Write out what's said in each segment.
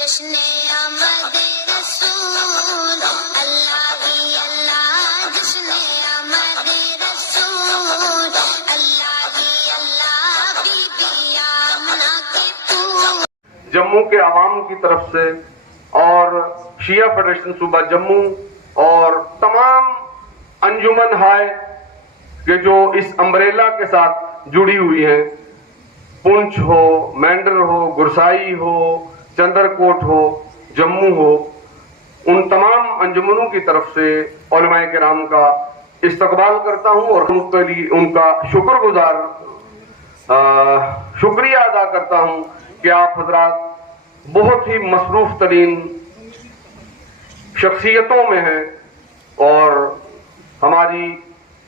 جشن آمد رسول اللہ ہی اللہ، جشن آمد رسول اللہ ہی اللہ، بی بی آمنہ کے پھول۔ جموں کے عوام کی طرف سے اور شیعہ فیڈریشن صوبہ جموں اور تمام انجمن ہائے کہ جو اس امبریلا کے ساتھ جڑی ہوئی ہیں، پونچھ ہو، مینڈر ہو، گرسائی ہو، چندرکوٹ ہو، جموں ہو، ان تمام انجمنوں کی طرف سے علماء کرام کا استقبال کرتا ہوں اور ان کا شکریہ ادا کرتا ہوں کہ آپ حضرات بہت ہی مصروف ترین شخصیتوں میں ہیں اور ہماری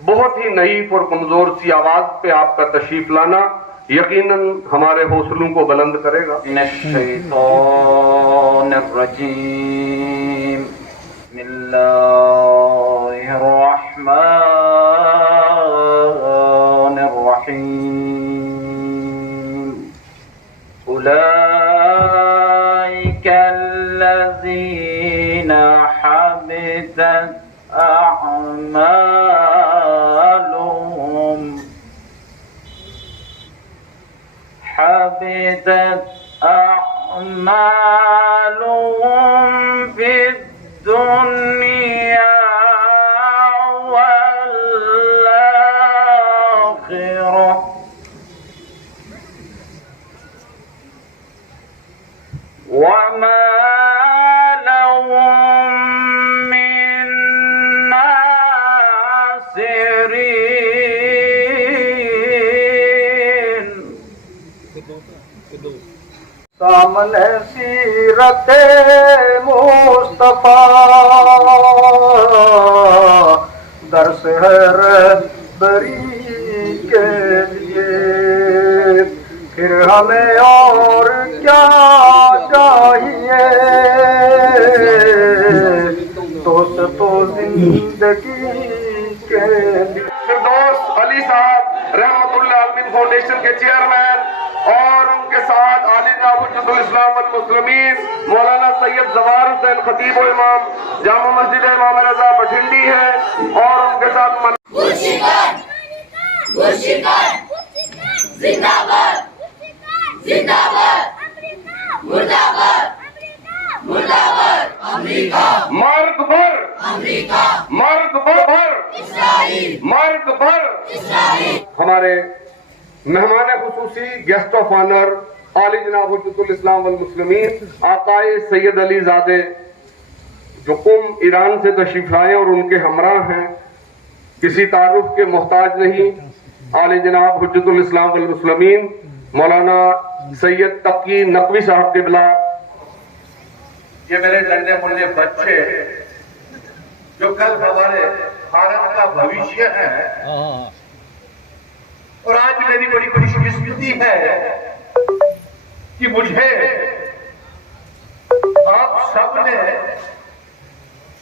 بہت ہی نحیف اور کمزور سی آواز پہ آپ کا تشریف لانا یقیناً ہمارے حوصلوں کو بلند کرے گا۔ من الشیطان الرجیم، بسم اللہ الرحمن الرحیم، اولئک الذین حبطت أعمالهم في الدنيا والآخرة وما لهم من ناصرين۔ سامنے سیرت مصطفیٰ درس ہے رہبری کے لیے، پھر ہمیں اور کیا چاہیے، دوست تو زندگی کے لیے۔ فردوس علی صاحب رحمت اللہ عالمین فاؤنڈیشن کے چیئرمین اور ان کے ساتھ عالی جناب حجت الاسلام والمسلمین مولانا سید زوار حسین خطیب و امام جامع مسجد امام رضا بٹھنڈی ہے اور ان کے ساتھ زندہ باد، زندہ باد، مردہ باد، مردہ باد، امریکہ، مرد پر امریکہ، مرد پر اسرائیل، مرد پر اسرائیل۔ ہمارے مہمان خصوصی گیسٹ آف آنر عالی جناب حجت الاسلام والمسلمین آقائے سید علی زادے جو قم ایران سے تشریف لائے اور ان کے ہمراہ ہیں، کسی تعارف کے محتاج نہیں، عالی جناب حجت الاسلام والمسلمین مولانا سید تقی نقوی صاحب قبلہ، یہ میرے ننھے منھے بچے جو کل ہمارے بھارت کا بھوشیہ ہے، اور آج میری بڑی خوش قسمتی ہے کہ مجھے آپ سب نے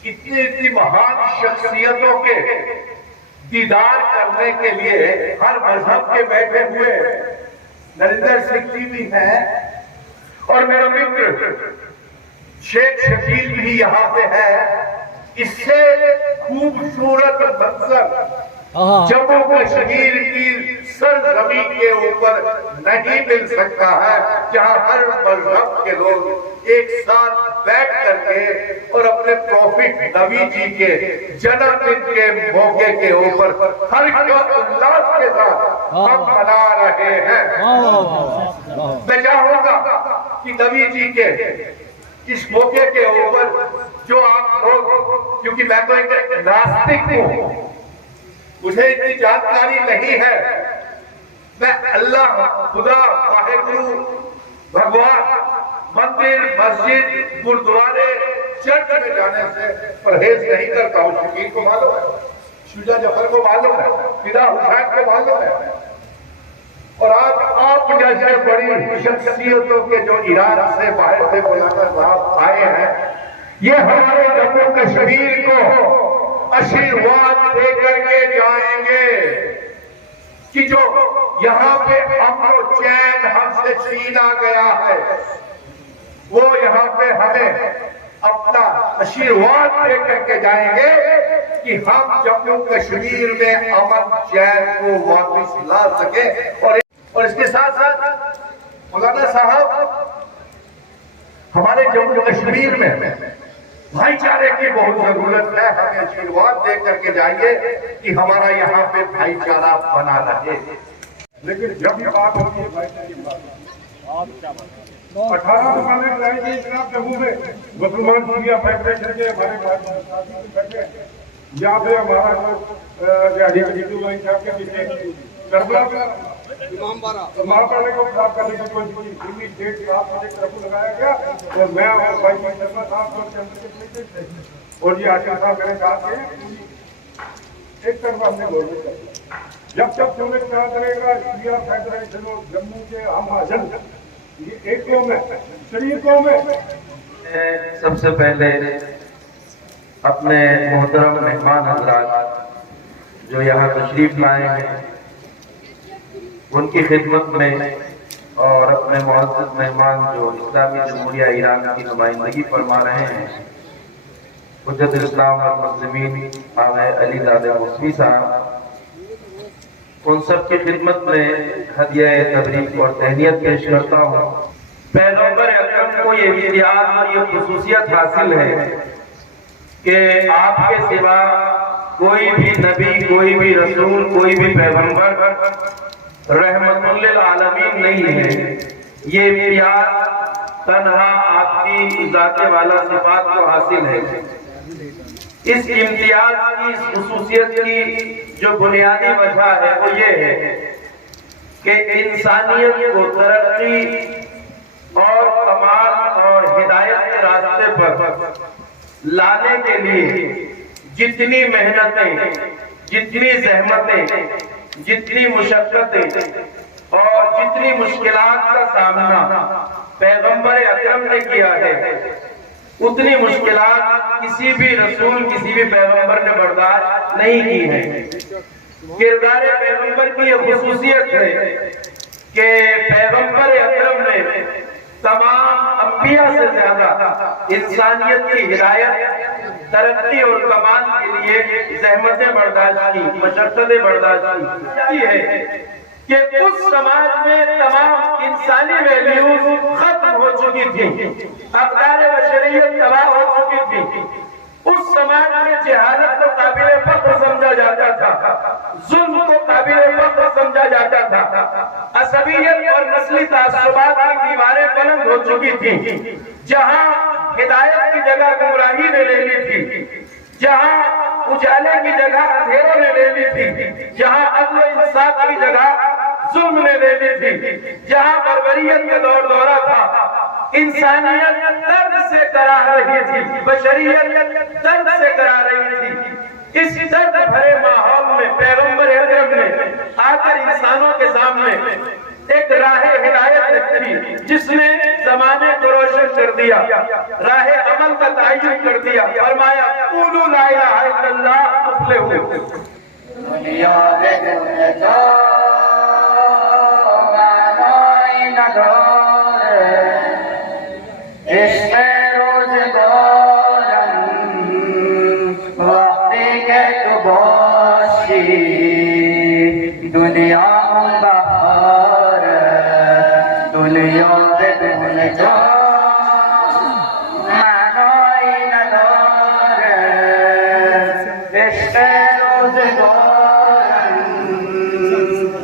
اتنی مہان شخصیتوں کے دیدار کرنے کے لیے، ہر مذہب کے بیٹھے ہوئے نریندر سنگھ جی بھی ہیں اور میرا متر شیخ شکیل بھی یہاں پہ ہے، اس سے خوبصورت منظر جموں کشمیر کی سرزمین کے اوپر نہیں مل سکتا ہے، جہاں ہر مذہب کے لوگ ایک ساتھ بیٹھ کر کے اور اپنے پروفٹ نبی جی کے جنم دن کے موقع کے اوپر ہر الاس کے ساتھ ہم منا رہے ہیں۔ میں چاہوں گا کہ نبی جی کے اس موقع کے اوپر جو آپ لوگ، کیونکہ میں تو ایک ناستک ہوں، مجھے اتنی جانکاری نہیں ہے، میں اللہ خدا واحگرو بھگوان مندر مسجد گردوارے چرچ میں جانے سے پرہیز نہیں کرتا ہوں۔ شکیل کو معلوم ہے، شجاع جعفر کو معلوم ہے، فدا حسین کو معلوم ہے، اور آج آپ جیسے بڑی شخصیتوں کے جو ایران سے باہر سے مولانا صاحب آئے ہیں، یہ ہمارے جموں کشمیر کو آشیرواد دے کر کے جائیں گے کہ جو یہاں پہ امن و چین ہم سے چھینا گیا ہے، وہ یہاں پہ ہمیں اپنا آشیرواد دے کر کے جائیں گے کہ ہم جموں کشمیر میں امن چین کو واپس لا سکیں. اور اس کے ساتھ ساتھ مولانا صاحب ہمارے جموں کشمیر میں بھائی چارے کی بہت ضرورت ہے. ہمیں آشیرواد دے کر کے جائیں گے کہ ہمارا یہاں پہ بھائی چارہ بنا رہے. لیکن جب یہ بات ہوتی ہے بھائی چارے کی بات 18 ممالک رائے گی جناب جموں میں مسلمان شیعہ فیڈریشن کے ہمارے ساتھی بیٹھے ہیں. یہاں پہ ہمارا صاحب کے پیچھے کربلا کا امام پڑھنے کو خراب کرنے کی کوئی دلی ڈیٹ صاحب مجھے طرف لگایا گیا اور میں اور بھائی شرما صاحب اور چندر کے پریزیڈنٹ تھے اور یہ آشا صاحب میرے ساتھ تھے. ایک طرف ہم نے گورنمنٹ کر جب سمجھ کیا کرے گا شیعہ فیڈریشن اور جموں کے ہم حاصل یہ ایک قوم ہے شریف قوم ہے. سب سے پہلے اپنے محترم مہمان حضرات جو یہاں تشریف لائے ہیں ان کی خدمت میں اور اپنے معزز مہمان جو اسلامی جمہوریہ ایران کی نمائندگی فرما رہے ہیں حجت الاسلام والمسلمین آقا علی زادہ موسوی صاحب ان سب کی خدمت میں ہدیہ تبریک اور تہنیت پیش کرتا ہوں. پیغمبر اکرم کو یہ امتیاز اور یہ خصوصیت حاصل ہے کہ آپ کے سوا کوئی بھی نبی کوئی بھی رسول کوئی بھی پیغمبر رحمت للعالمین نہیں ہے. یہ امتیاز تنہا آپ کی ذات والا صفات کو حاصل ہے. اس امتیاز کی اس خصوصیت کی جو بنیادی وجہ ہے وہ یہ ہے کہ انسانیت کو ترقی اور کمال اور ہدایت کے راستے پر لانے کے لیے جتنی محنتیں جتنی زحمتیں جتنی مشقتیں اور جتنی مشکلات کا سامنا پیغمبر اکرم نے کیا ہے اتنی مشکلات کسی بھی رسول کسی بھی پیغمبر نے برداشت نہیں کی ہے. کردار پیغمبر کی یہ خصوصیت ہے کہ پیغمبر اکرم نے تمام انبیاء سے زیادہ انسانیت کی ہدایت ترقی اور کمال کے لیے زحمتیں برداشت کی مشقتیں برداشت کی ہے کہ اس سماج میں تمام انسانی ویلیوز ختم ہو چکی تھی اقدار بشریت تباہ ہو چکی تھی. اس سماج میں جہالت کو قابل فخر سمجھا جاتا تھا ظلم کو قابل فخر سمجھا جاتا تھا عصبیت اور نسلی تعصبات کی دیواریں بلند ہو چکی تھیں. جہاں ہدایت کی جگہ گمراہی نے لے لی تھی جہاں اجالے کی جگہ اندھیروں نے لے لی تھی جہاں عدل و انصاف کی جگہ ظلم نے لے لی تھی جہاں بربریت کا دور دورہ تھا انسانیت درد سے کرا رہی تھی بشریت درد سے کرا رہی تھی. اس درد بھرے ماحول میں پیغمبر اکرم نے آ کر انسانوں کے سامنے ایک راہ ہدایت رکھی جس نے زمانے کو روشن کر دیا راہ عمل کا تعین کر دیا. فرمایا قولوا لا الہ الا اللہ تفلحوا. دنیا میں اس میں روزگارم وقتی کے تو باشی دنیا بہار دنیا بدون جا معنی ندار اس میں روزگارم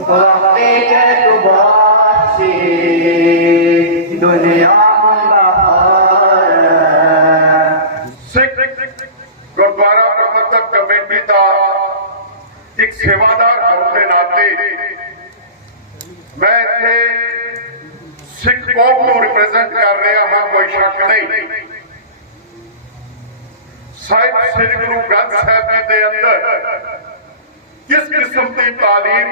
وقتی کے تو باشی دنیا گردوارہ پربندھک کمیٹی کا ایک سیوادار ہونے ناتے میں تھے سکھ قوم کو ریپریزنٹ کر رہا ہوں کوئی شک نہیں. صاحب سری گرو گرنتھ صاحب جی دے اندر کس قسم کی تعلیم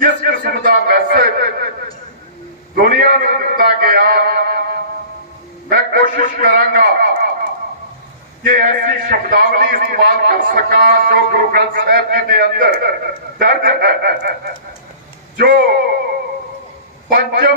کس قسم کا میسج دنیا کو دتا گیا میں کوشش کروں گا کہ ایسی شبداولی استعمال کر سکا جو گرو گرنتھ صاحب جی دے اندر درد ہے جو پنچم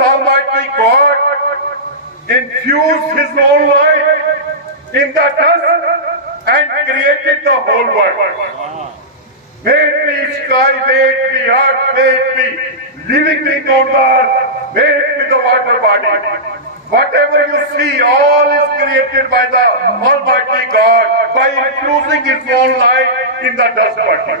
Almighty God infused His own life in the dust and created the whole world. May it be sky, may it be earth, may it be living thing on the earth, may it be the water body. Whatever you see, all is created by the Almighty God by infusing His own life in the dust party.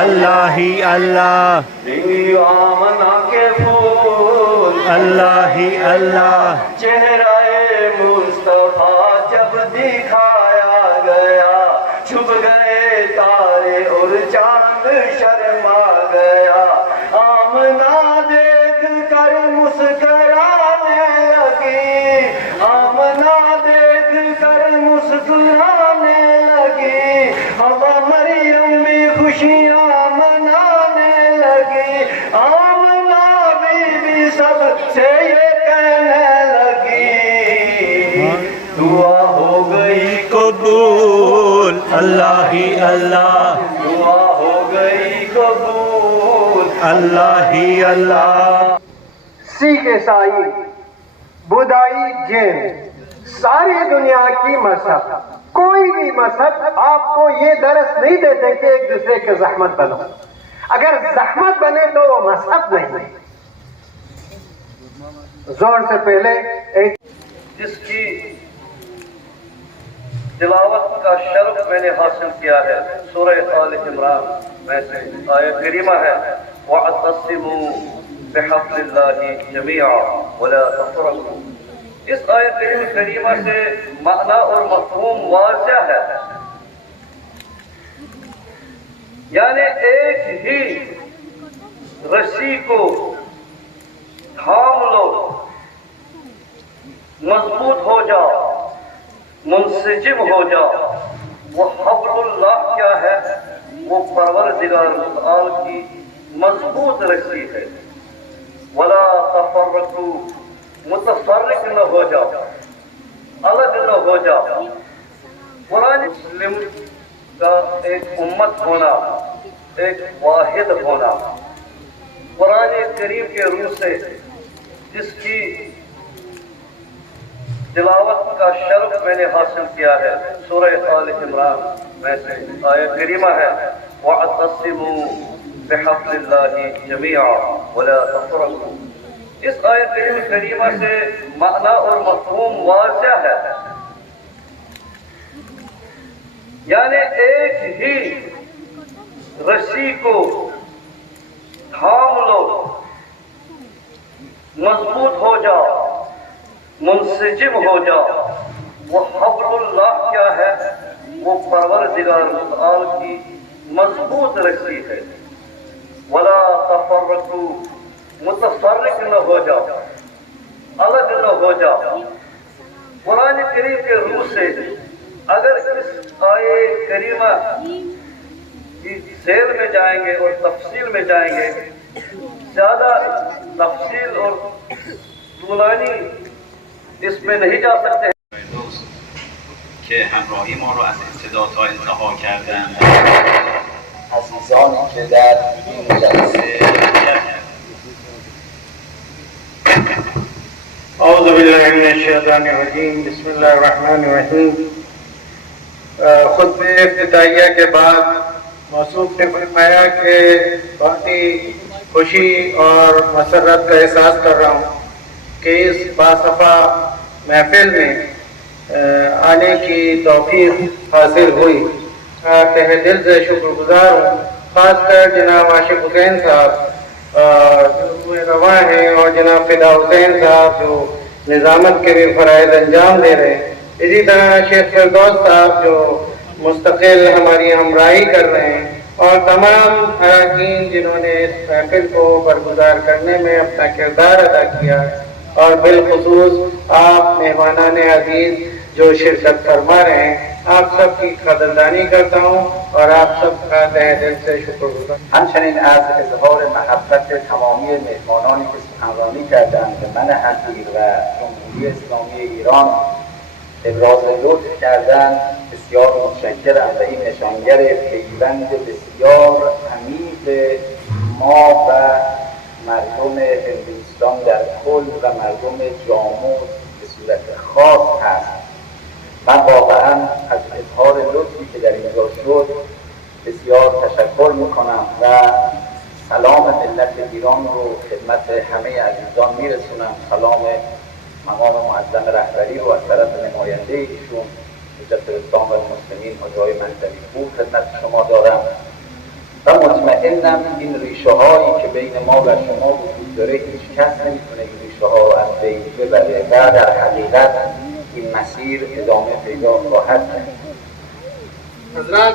اللہ ہی اللہ، آمنا کے پھول اللہ ہی اللہ، چہرہ مصطفیٰ جب دکھایا گیا چھپ گئے تارے اور چاند شرما گیا، آمنا دیکھ کر مسکرانے لگی، آمنا دیکھ کر مسکرانے لگی، ہوا مریم بھی خوشیاں منانے لگی، آمنا بی سب سے یہ کہنے لگی، دعا ہو گئی قبول، اللہ ہی اللہ، دعا ہو گئی قبول، اللہ ہی اللہ۔ سکھ، عیسائی، بدھائی، جین، ساری دنیا کی مذہب، کوئی بھی مذہب آپ کو یہ درس نہیں دیتے کہ ایک دوسرے کے زحمت بنو، اگر زحمت بنے تو وہ مذہب نہیں۔ زور سے پہلے ایک جس کی تلاوت کا شرف میں نے حاصل کیا ہے، سورہ آل عمران میں سے آیت کریمہ ہے، وَاعْتَصِمُوا بِحَبْلِ اللَّهِ جَمِيعًا وَلَا تَفَرَّقُوا۔ اس آیت کریمہ سے معنی اور مفہوم واضح ہے، یعنی ایک ہی رسی کو تھام لو، مضبوط ہو جاؤ، منسجم ہو جاؤ۔ وہ حبل اللہ کیا ہے؟ وہ پروردگار متعال کی مضبوط رسی ہے۔ ولا تفرقوا، متفرق نہ ہو جاؤ، الگ نہ ہو جاؤ۔ قرآن مسلم کا ایک امت ہونا، ایک واحد ہونا، قرآن کریم کے روح سے جس کی تلاوت کا شرف میں نے حاصل کیا ہے، سورہ آل عمران میں سے آیت کریمہ ہے، وَاعْتَصِمُوا بِحَبْلِ اللَّهِ جَمِيعًا وَلَا تَفَرَّقُوا۔ اس آیت کریمہ سے معنی اور مفہوم واضح ہے، یعنی ایک ہی رسی کو تھام لو، مضبوط ہو جاؤ، منسجم ہو جاؤ۔ وہ حبل اللہ کیا ہے؟ وہ پروردگار متعال کی مضبوط رسی ہے۔ ولا تفرقوا، متفرق نہ ہو جاؤ، الگ نہ ہو جاؤ۔ قرآن کریم کے روح سے اگر اس آیے کریمہ کی ذیل میں جائیں گے اور تفصیل میں جائیں گے، زیادہ تفصیل اور طولانی اس میں نہیں جا سکتے۔ که همراهی ما رو از ابتدا تا انتها کردن، عزیزانی که در این جلسه اعوذ باللہ من الشیطان الرجیم، بسم اللہ الرحمن الرحیم۔ خطبہ افتتاحیہ کے بعد موصوف نے فرمایا کہ بہت ہی خوشی اور مسرت کا احساس کر رہا ہوں کہ اس باصفا محفل میں آنے کی توفیق حاصل ہوئی۔ تہ دل سے شکر گزار ہوں، خاص کر جناب عاشق حسین صاحب جو رواں ہیں، اور جناب فدا حسین صاحب جو نظامت کے بھی فرائض انجام دے رہے ہیں، اسی طرح شیخ فردوس صاحب جو مستقل ہماری ہمراہی کر رہے ہیں، اور تمام اراکین جنہوں نے اس محفل کو برگزار کرنے میں اپنا کردار ادا کیا، اور بالخصوص آپ مہمانان عزیز جو شرکت فرما رہے ہیں، آپ سب کی قدردانی کرتا ہوں اور آپ سب کا تہ دل سے شکر گزار ہوں۔ همچنین از اظهار محبت تمامی مهمانانی که سخنرانی کردند به من حقیر و جمهوری اسلامی ایران ابراز لطف کردند بسیار متشکرم، و این نشانگر پیوند بسیار عمیق ما و مردم هندوستان در کل و مردم جامع به صورت خاص هست. من واقعا از اظهار لطفی که در اینجا شد بسیار تشکر میکنم و سلام ملت ایران رو خدمت همه عزیزان میرسونم. سلام مقام معظم رهبری رو از طرف نماینده ایشون حجت الاسلام و المسلمین حاجی منصوری پور خدمت شما دارم. و مطمئنم این ریشه هایی که بین ما و شما وجود داره هیچ کس نمیتونه این ریشه ها رو از بین ببره و در حقیقت این مسیر ادامه پیدا خواهد کرد. حضرات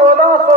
1400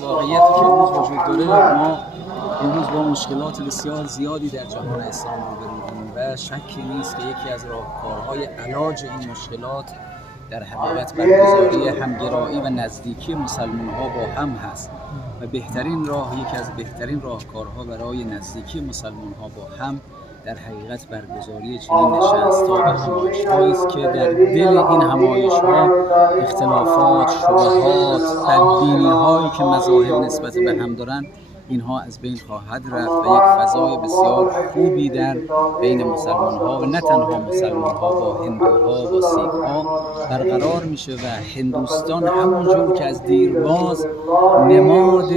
واقعیت که امروز وجود داره، ما امروز با مشکلات بسیار زیادی در جهان اسلام روبرویم و شکی نیست که یکی از راهکارهای علاج این مشکلات در حقیقت برگزاری همگرایی و نزدیکی مسلمان‌ها با هم هست و بهترین راه، یکی از بهترین راهکارها برای نزدیکی مسلمان‌ها با هم در حقیقت برگزاری چنین نشست‌ها و همایش‌هایی است که در دل این همایش‌ها اختلافات، شبهات، بدبینی‌هایی که مذاهب نسبت به هم دارند، اینها از بین خواهد رفت و یک فضای بسیار خوبی در بین مسلمان ها و نه تنها مسلمان ها با هندوها و سیک ها برقرار میشه و هندوستان همونجور که از دیرباز نماد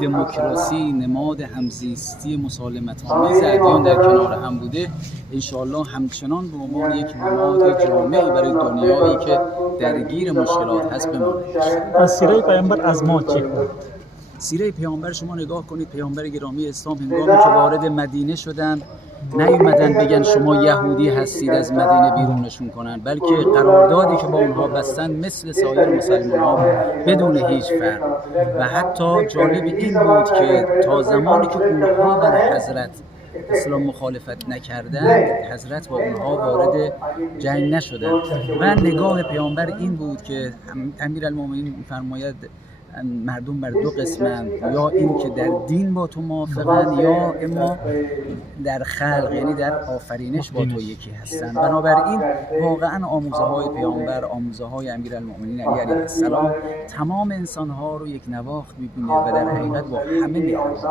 دموکراسی، نماد همزیستی مسالمت‌آمیز ادیان در کنار هم بوده، انشاءالله همچنان به عنوان یک نماد جامعی برای دنیایی که درگیر مشکلات هست بماند. از سیره پیامبر از ما چه خورد؟ سیره پیامبر شما نگاه کنید. پیامبر گرامی اسلام هنگامی که وارد مدینه شدن نیومدن بگن شما یهودی هستید از مدینه بیرونشون کنن، بلکه قراردادی که با اونها بستن مثل سایر مسلمان ها بدون هیچ فرق. و حتی جالب این بود که تا زمانی که اونها بر حضرت اسلام مخالفت نکردند، حضرت با اونها وارد جنگ نشدند و نگاه پیامبر این بود که امیرالمومنین فرماید مردم بر دو قسمند، یا این که در دین با تو موافقن یا اما در خلق یعنی در آفرینش با تو یکی هستن. بنابراین واقعا آموزه های پیامبر، آموزه های امیرالمومنین علی علیه السلام تمام انسان ها رو یک نواخت می‌بینه و در حقیقت با همه می‌آموزه.